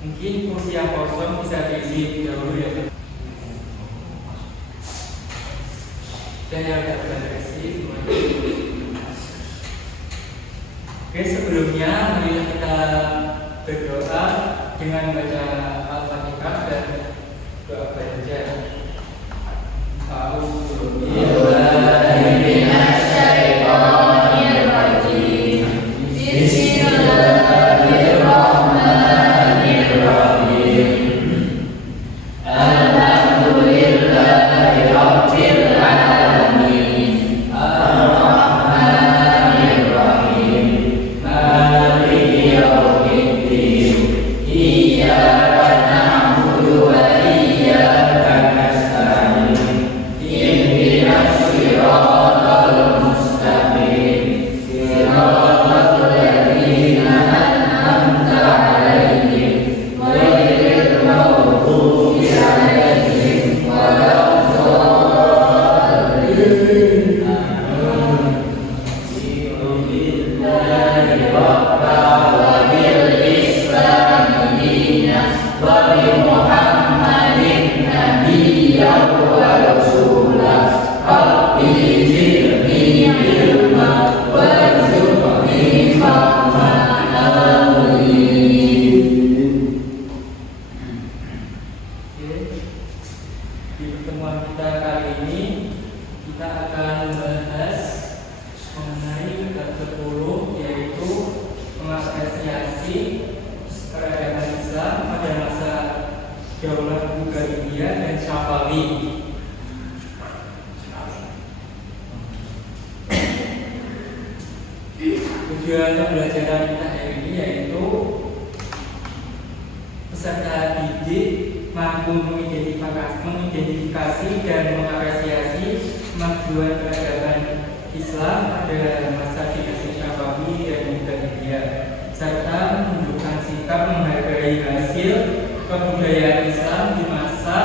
Mungkin kursi yang kosong bisa diisi dahulu ya. Dan yang tidak berisi semuanya. Oke, sebelumnya marilah kita berdoa dengan membaca Al-Fatihah dan doa baca. Di pertemuan kita kali ini kita akan membahas mengenai bab 10, yaitu mengapresiasi peradaban Islam pada masa Daulah Bulgaria dan Safawi. Tujuan pembelajaran kita hari ini yaitu peserta didik mampu mengidentifikasi dan mengapresiasi kemajuan peradaban Islam pada masa dinasti Safawi dan Bulgaria, serta menunjukkan sikap menghargai hasil kebudayaan Islam di masa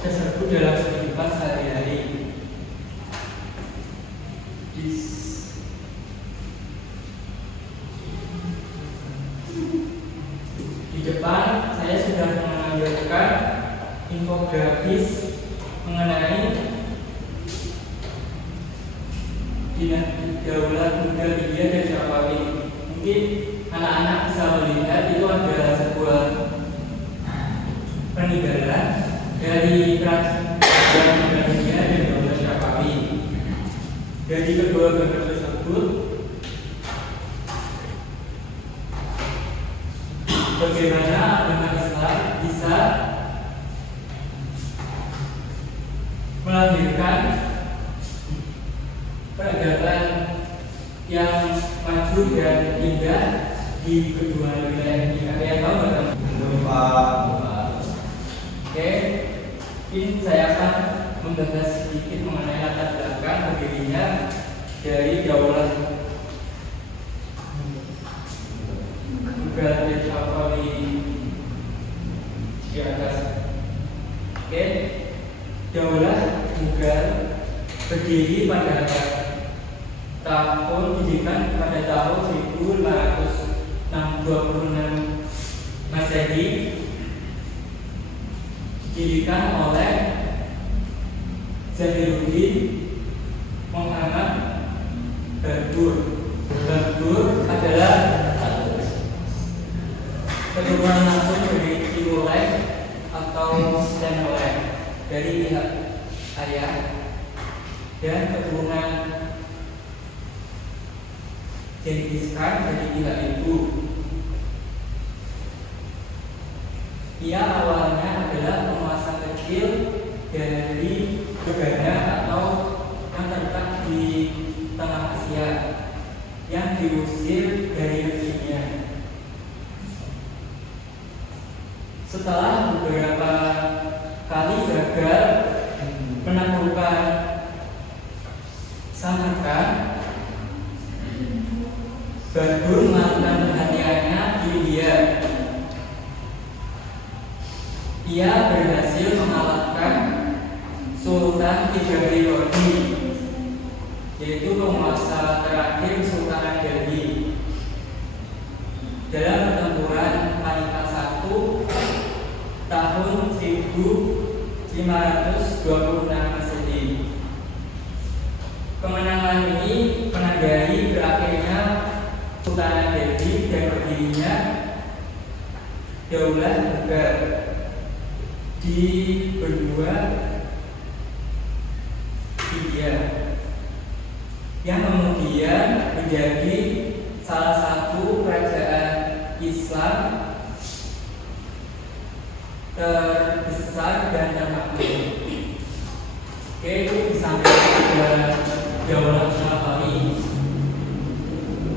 tersebut dalam kehidupan sehari-hari. Di depan saya sudah menampilkan infografis mengenai Daulah Bulgaria dan Safawi. Mungkin anak-anak bisa melihat itu adalah sebuah peninggalan dari Kerajaan Bulgaria dan Daulah Safawi. Dari kedua bentuk tersebut, bagaimana agama Islam bisa melahirkan peradaban yang maju dan indah di kedua wilayah ini. Ada yang tahu nggak? Lupa. Oke, ini saya akan membahas sedikit mengenai latar belakang berdirinya dari Daulah Bulgaria Safawi di atas. Oke, Daulah Bulgar berdiri pada tahun didirikan pada tahun 1526 Masehi, didirikan oleh Zahiruddin Muhammad Babur. Babur adalah keturunan langsung dari Timur atau Stenolek dari pihak ayah, dan keturunan Genghis Khan dari pihak ibu. Ia awalnya adalah penguasa kecil dari negara atau yang terletak di Tengah Asia yang diusir dari negerinya. Setelah beberapa kali gagal menaklukkan Samarkand, Babur melakukan perhatiannya di India. Ia berhasil mengalahkan Sultan Tigrarirodi, yaitu penguasa terakhir Sultan Delhi, dalam pertempuran tahun 1526 Masehi. Kemenangan ini menandai berakhirnya Sultanat Delhi dan berdirinya Daulah Mughal di benua India, yang kemudian menjadi salah satu kerajaan Islam terbesar dan termakmur. Oke, itu disampaikan pada Daulah Syafi'i.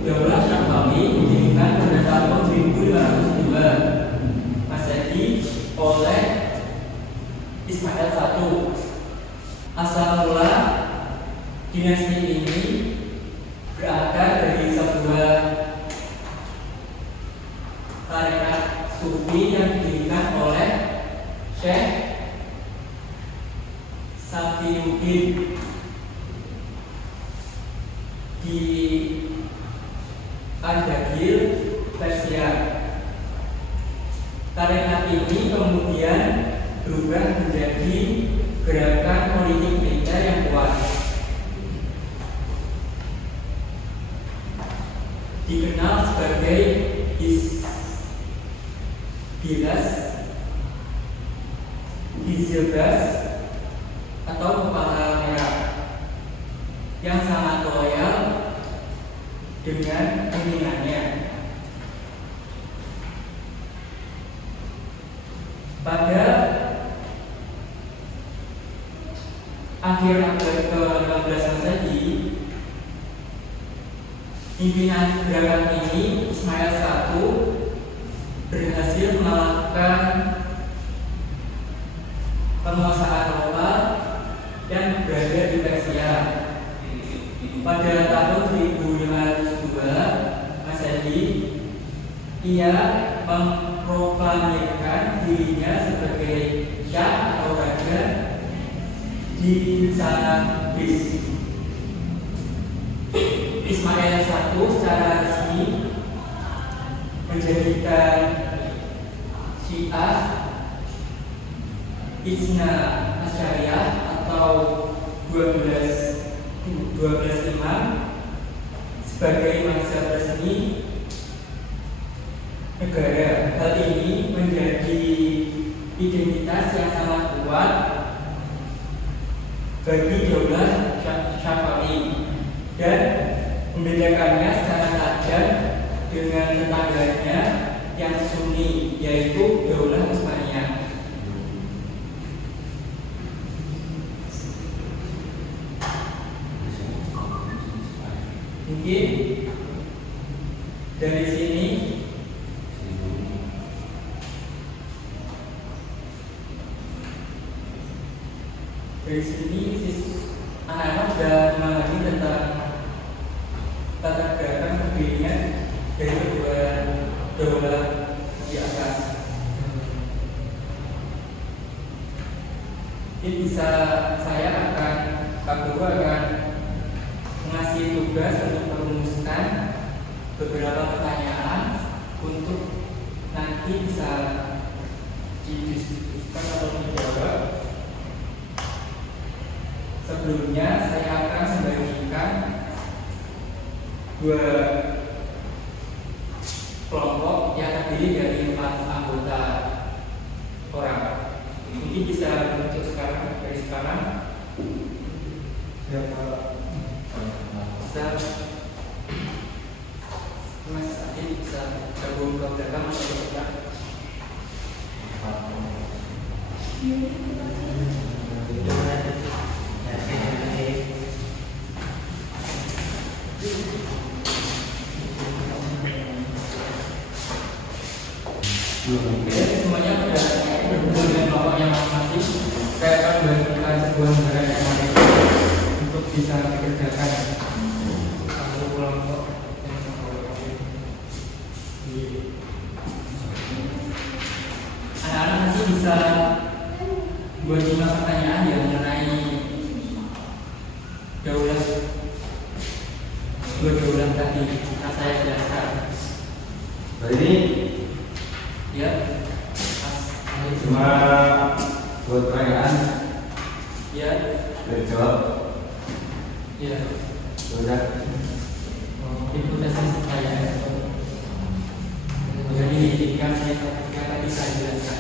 Daulah Syafi'i didirikan pada tahun 1502 Masehi oleh Ismail I. Asal mula dinasti ini berakar dari sebuah tarekat sufi yang didirikan oleh Syekh Safiuddin di Ardagil, Persia. Tarekat ini kemudian berubah menjadi gerakan politik militer yang kuat, dikenal sebagai Hizbullah atau Kepala Merah, yang sangat loyal dengan pimpinannya. Pada akhir abad ke-15 Masehi, pimpinan gerakan ini, Ismail I, berhasil melakukan penguasaan lokal dan berada di Persia. Pada tahun 1502 Masehi, ia memproklamirkan dirinya sebagai Syah atau Raja di sana Bis. Ismail I secara resmi menjadikan Syiah Isna Asyariah atau 12 imam sebagai mazhab resmi negara. Hal ini menjadi identitas yang sangat kuat bagi Daulah Syafi'i dan membedakannya secara tajam dengan tetangganya yang Sunni, yaitu Daulah Utsmaniyah. Mungkin dari sini anak-anak sudah memahami tentang tata gerakan berdirinya dari kedua daulah di atas. Ini Pak Guru akan mengasih tugas untuk merumuskan beberapa pertanyaan untuk nanti bisa didiskusikan atau dijawab. Sebelumnya saya akan membagikan dua kelompok yang terdiri dari 4 anggota orang. Mungkin bisa muncul dari sekarang. Siapa? Bisa Mas Adi bisa gabung ke belakang atau ke depan? Semuanya sudah berhubung dengan kelompoknya masing-masing. Saya akan membagikan sebuah negara yang lain untuk bisa dikerjakan satu kelompok yang sama. Anak-anak nanti bisa buat 5 pertanyaan yang mengenai daulah tadi. Nah, saya jelaskan. Ini ya, Mas. cuma buat perayaan. Ya. Udah jawab. Ya. Sudah. Imputasi saya. Jadi yang tadi saya jelaskan.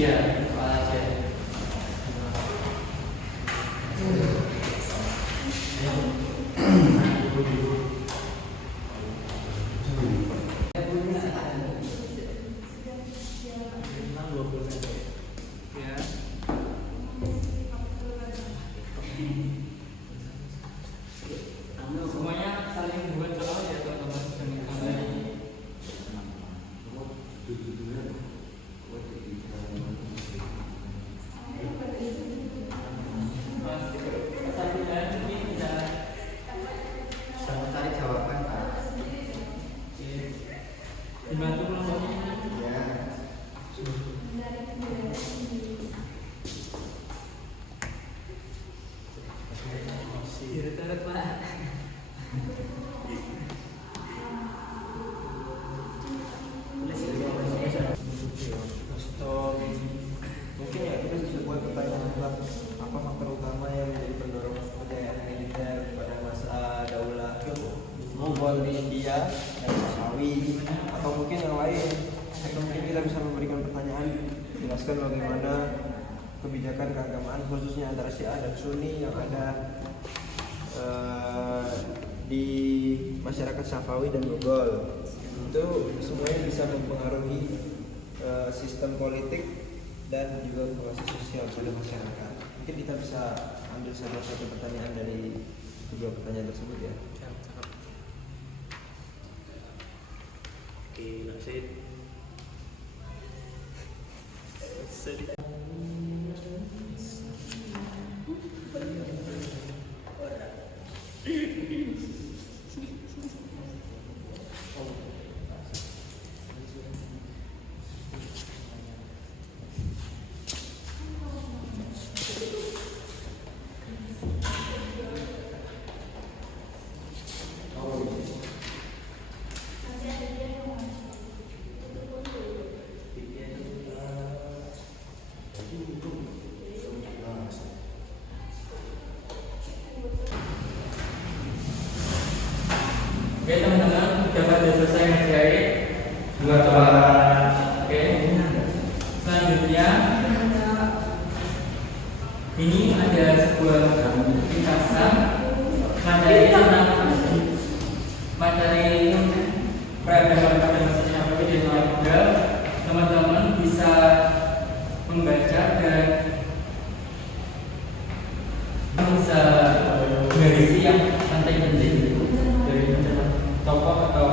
Iya, soal aja. Semuanya saling buat soal ya teman-teman. Sama cari jawaban, Pak. Dibantu kelompoknya. Ya. Direktur Pak. Mungkin ya kita bisa buat pertanyaan tentang apa faktor utama yang menjadi pendorong kejayaan militer pada masa Daulah Monggol di India dan Pahlawi, atau mungkin yang lain. Atau mungkin kita bisa memberikan pertanyaan, jelaskan bagaimana kebijakan keagamaan khususnya antara Syiah dan Sunni yang ada di masyarakat Safawi dan Mughal. Itu semuanya bisa mempengaruhi sistem politik dan juga relasi sosial pada masyarakat. Mungkin kita bisa ambil salah satu pertanyaan dari kedua pertanyaan tersebut ya. Oke, Nasid. Oke teman-teman, dapat selesai ngerjain. Enggak telat. Oke. Selanjutnya ini ada sebuah ringkasan materi tentang materi peradaban pada masa Syafi'i dan Mu'tazilah. Teman-teman bisa membaca dan bisa berisi yang penting-penting dari tokoh atau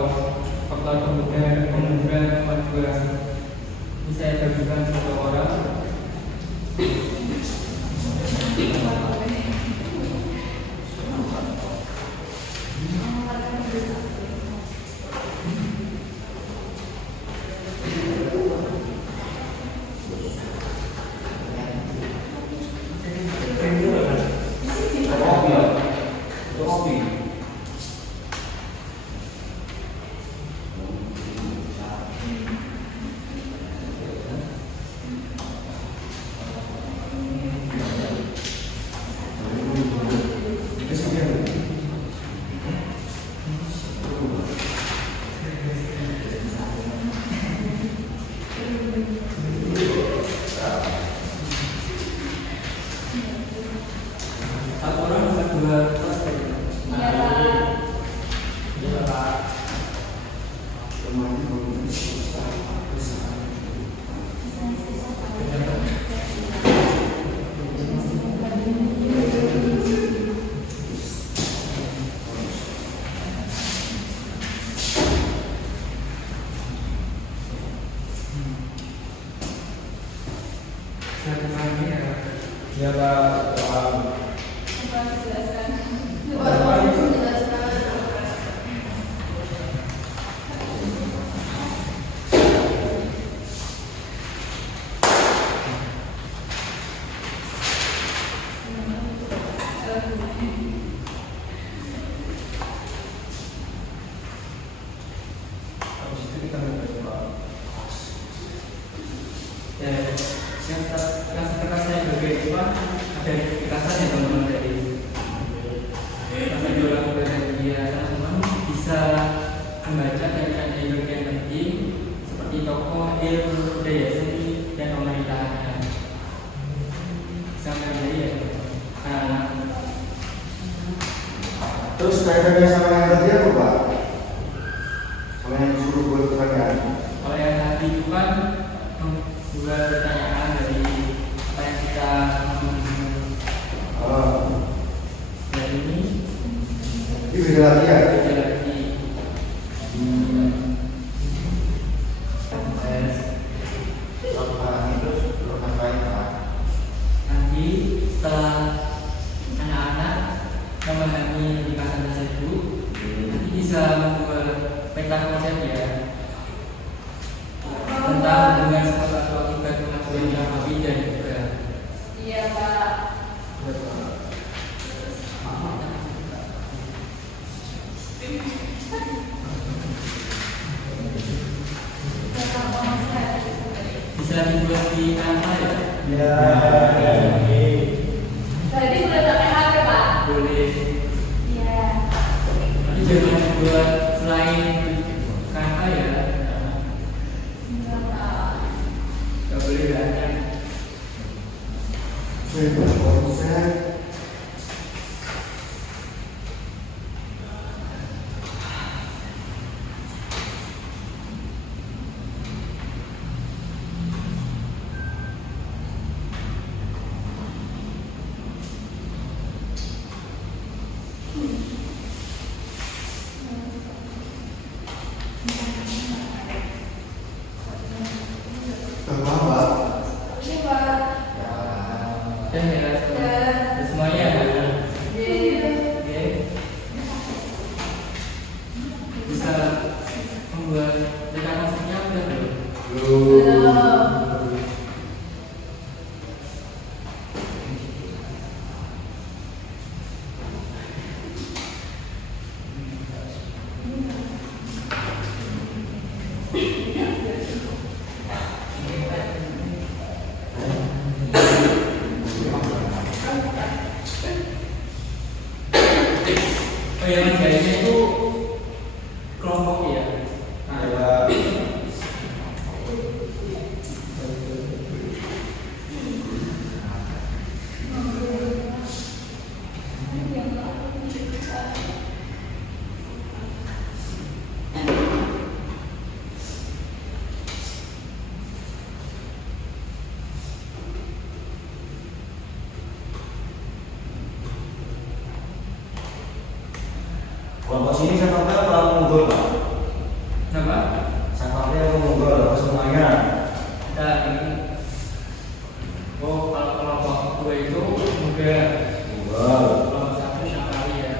faktor pemuda kemajuan. Ini saya bagikan satu orang. Satu orang bisa dua kelas ya. Satu lagi ya. Ya Pak. Ya bedanya sama yang tadi apa Pak? Sama yang disuruh buat pertanyaan? Kalau yang tadi itu kan membuat pertanyaan dari apa yang kita Oh, dari ini ini beda lagi ya? beda lagi. Terus ngapain Pak? Nanti setelah anak-anak memahami lingkaran tersebut, nanti bisa membuat peta konsep ya tentang hubungan sebab atau akibat kemajuan yang api dan juga Iya, Pak. bisa dibuat di Canva ya. Ya. Tadi udah pakai HP, Pak. Boleh. Iya. Tapi jangan dibuat selain Canva ya. Enggak, Pak. Gak boleh banyak. Beda konsep. Terlambat. Oke, Pak. Dan ya, semuanya ya. Iya. Oke. Bisa membuat peta konsepnya udah belum? Belum. Oh yang jahitnya itu kelompok ya. Nah, Ya. Kelompok sini siapa tahu kalau munggul Pak? kenapa? Siapa yang munggul apa semuanya? Dan oh kalau kelompok dua itu juga Munggul. kelompok satu yang kali ya.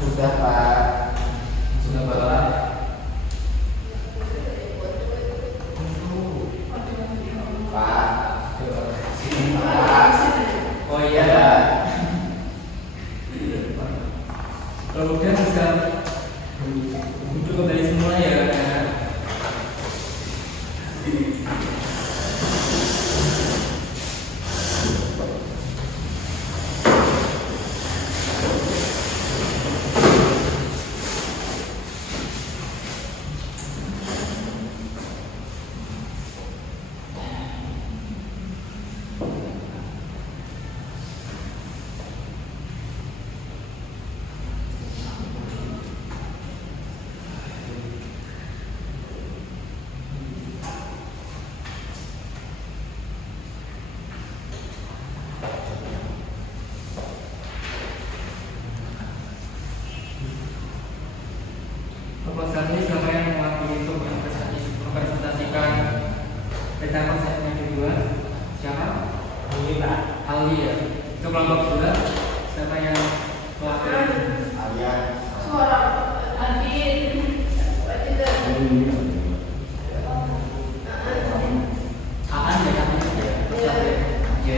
Sudah Pak. Sudah bawa. Pak. Oh iya. Kalau udah bisa duduk kembali semula ya. Proposal ini siapa yang mewakili untuk mempresentasikan peta konsep yang kedua? Siapa? Ini Pak. Untuk kelompok 2, siapa yang mewakili? Alian. Suara Adin. Tidak. Aan ya kan? Iya. Oke.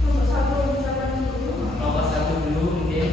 Nomor 1 siapa dulu? Kelompok 1 dulu mungkin.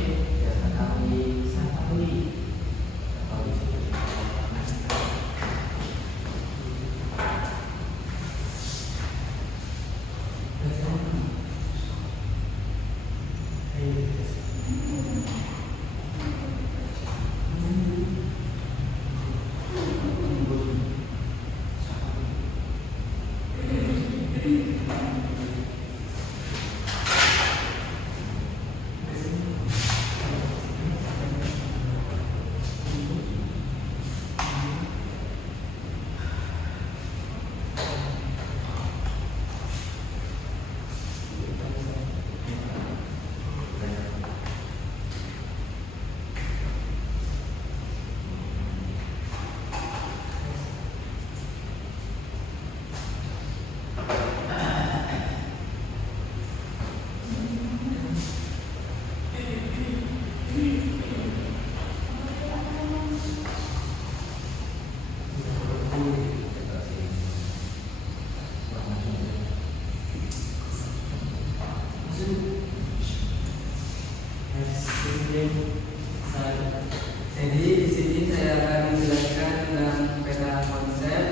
Jadi di sini saya akan menjelaskan tentang peta konsep,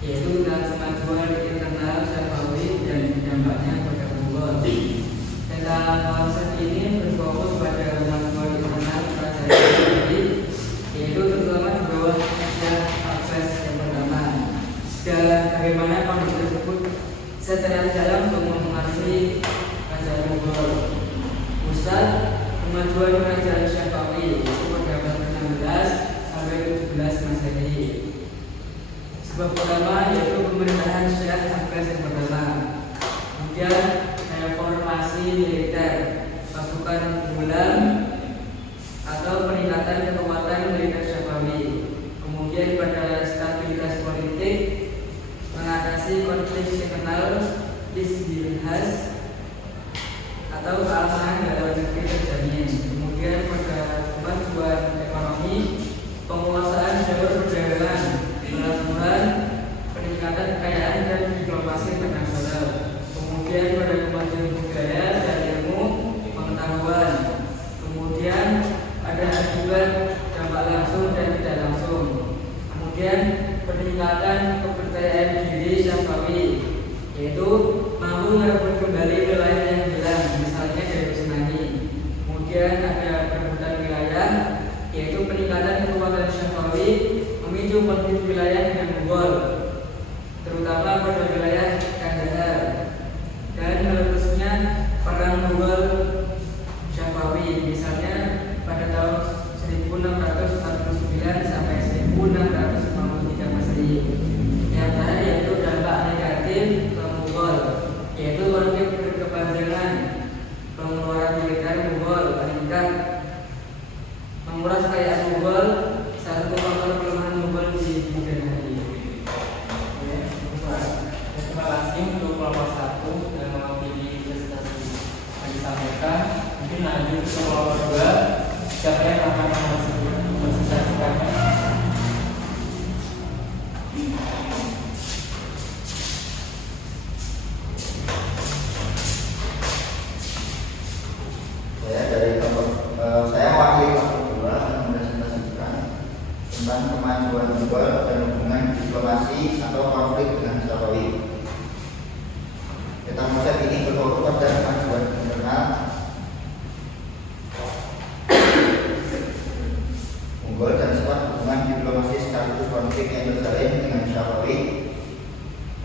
yaitu tentang kemajuan internal Syafawi dan dampaknya pada Google. Peta konsep ini berfokus pada kemajuan internal kerajaan Syafawi, yaitu terutama di bawah Syah Akses yang pertama. Dan bagaimana kondisi tersebut secara dalam untuk mempengaruhi kerajaan Google. Pusat kemajuan kerajaan Syafawi pada abad ke-16 sampai ke-17 Masehi. Sebab pertama yaitu pemerintahan Syah Akses yang pertama. Kemudian reformasi militer, pasukan unggulan atau peningkatan kekuatan militer Syafawi. Kemudian pada stabilitas politik, mengatasi konflik internal istilhas atau keamanan dalam negeri terjamin. Kemudian pada kemajuan ekonomi, penguasaan jalur perdagangan, pelabuhan, peningkatan kekayaan dan diplomasi internasional. Kemudian pada kemajuan budaya dan ilmu pengetahuan. Kemudian ada akibat dampak langsung dan tidak langsung. Kemudian peningkatan kepercayaan diri Syafawi, yaitu mampu merebut kembali wilayah yang hilang, misalnya dari tsunami. Kemudian ada perebutan wilayah, yaitu peningkatan kekuatan Syafawi memicu konflik wilayah dengan Mughal, terutama pada wilayah Kandahar, dan meletusnya perang Mughal Syafawi, misalnya pada tahun 1649 sampai 1653 Masehi. Yang terakhir yaitu dampak negatif ke Mughal, yaitu konflik berkepanjangan, pengeluaran militer Mughal meningkat, menguras kekayaan Mughal, satu faktor kelemahan Mughal di kemudian hari. Terima kasih untuk kelompok 1 yang mewakili presentasi yang disampaikan. Mungkin lanjut ke kelompok 2. Siapa yang akan mempresentasikannya? Saya mewakili kelompok 2 akan mempresentasikan tentang kemajuan Google dan hubungan diplomasi atau konflik dengan Syafawi. Peta konsep ini berfokus pada kemajuan internal Google dan sifat hubungan diplomasi sekaligus konflik yang terjalin dengan Syafawi.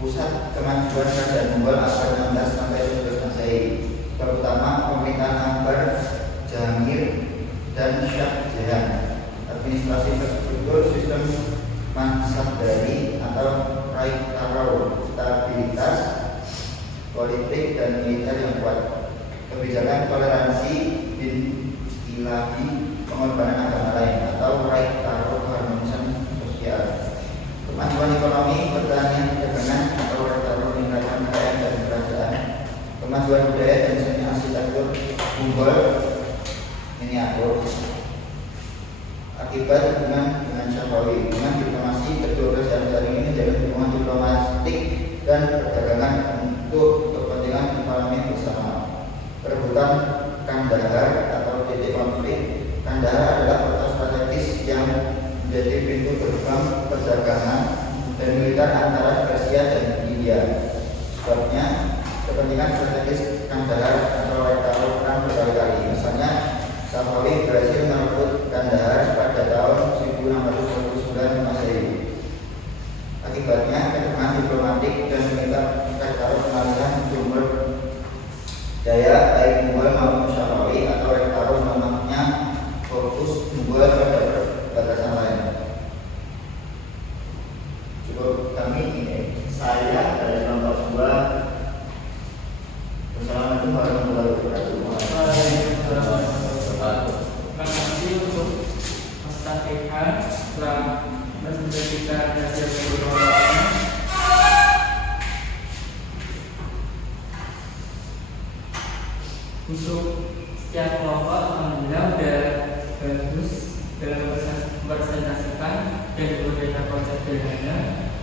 Pusat kemajuan kerajaan Google abad 16 sampai 17 Masehi, terutama pemerintahan Akbar, Jahangir, dan Shah Jahan. Administrasi terstruktur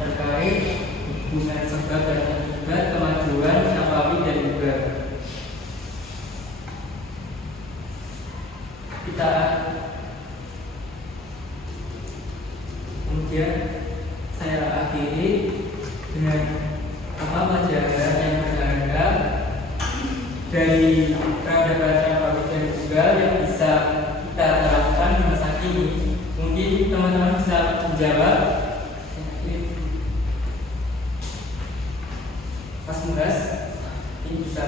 terkait hubungan sebab dan akibat kemajuan Syafawi dan juga kita kemudian saya akhiri dengan pelajaran yang berharga dari peradaban Syafawi dan juga yang bisa kita terapkan di masa kini. Mungkin teman-teman bisa menjawab. Mas Muras, ini bisa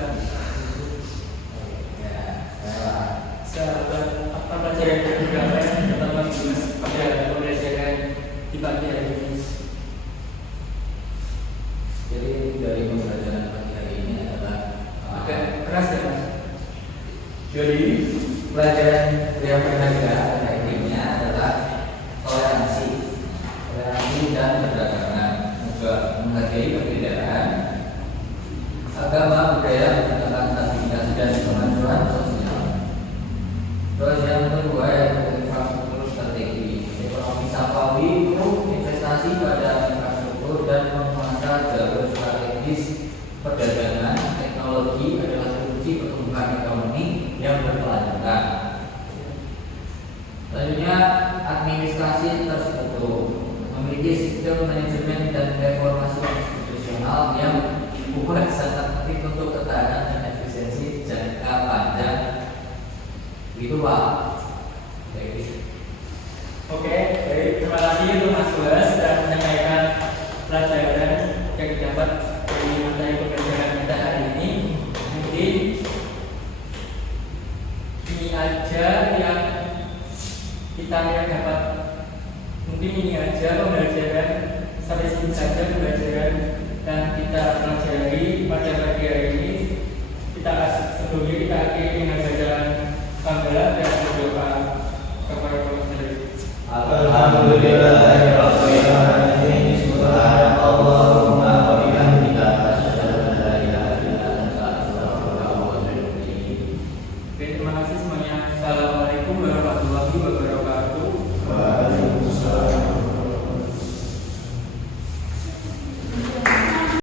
apa pelajaran berharga yang teman-teman pada pembelajaran di pagi hari ini? Jadi dari pembelajaran pagi hari ini adalah Agak keras ya Mas? jadi pelajaran yang berharga pada intinya adalah toleransi dan berdagangan, juga menghargai perbedaan agama, budaya, tentang aktivitas dan kemajuan sosial. Terus yang kedua yaitu infrastruktur strategi. Ekonomi Syafawi itu investasi pada infrastruktur dan menguasai jalur strategis perdagangan. Teknologi adalah kunci pertumbuhan ekonomi yang berkelanjutan. Selanjutnya, administrasi terstruktur, memiliki sistem manajemen dan reformasi institusional yang dibuat sangat penting untuk ketahanan dan efisiensi jangka panjang. Itu Pak. Oke, baik. Terima kasih untuk Mas Boas telah menyampaikan pelajaran yang didapat dari materi pembelajaran kita hari ini. Mungkin ini aja yang kita dapat. Mungkin ini aja pembelajaran, sampai sini saja pembelajaran yang kita pelajari pada pagi hari ini. Sebelumnya kita akhiri dengan bacaan hamdalah dan berdoa kepada Allah. Alhamdulillah.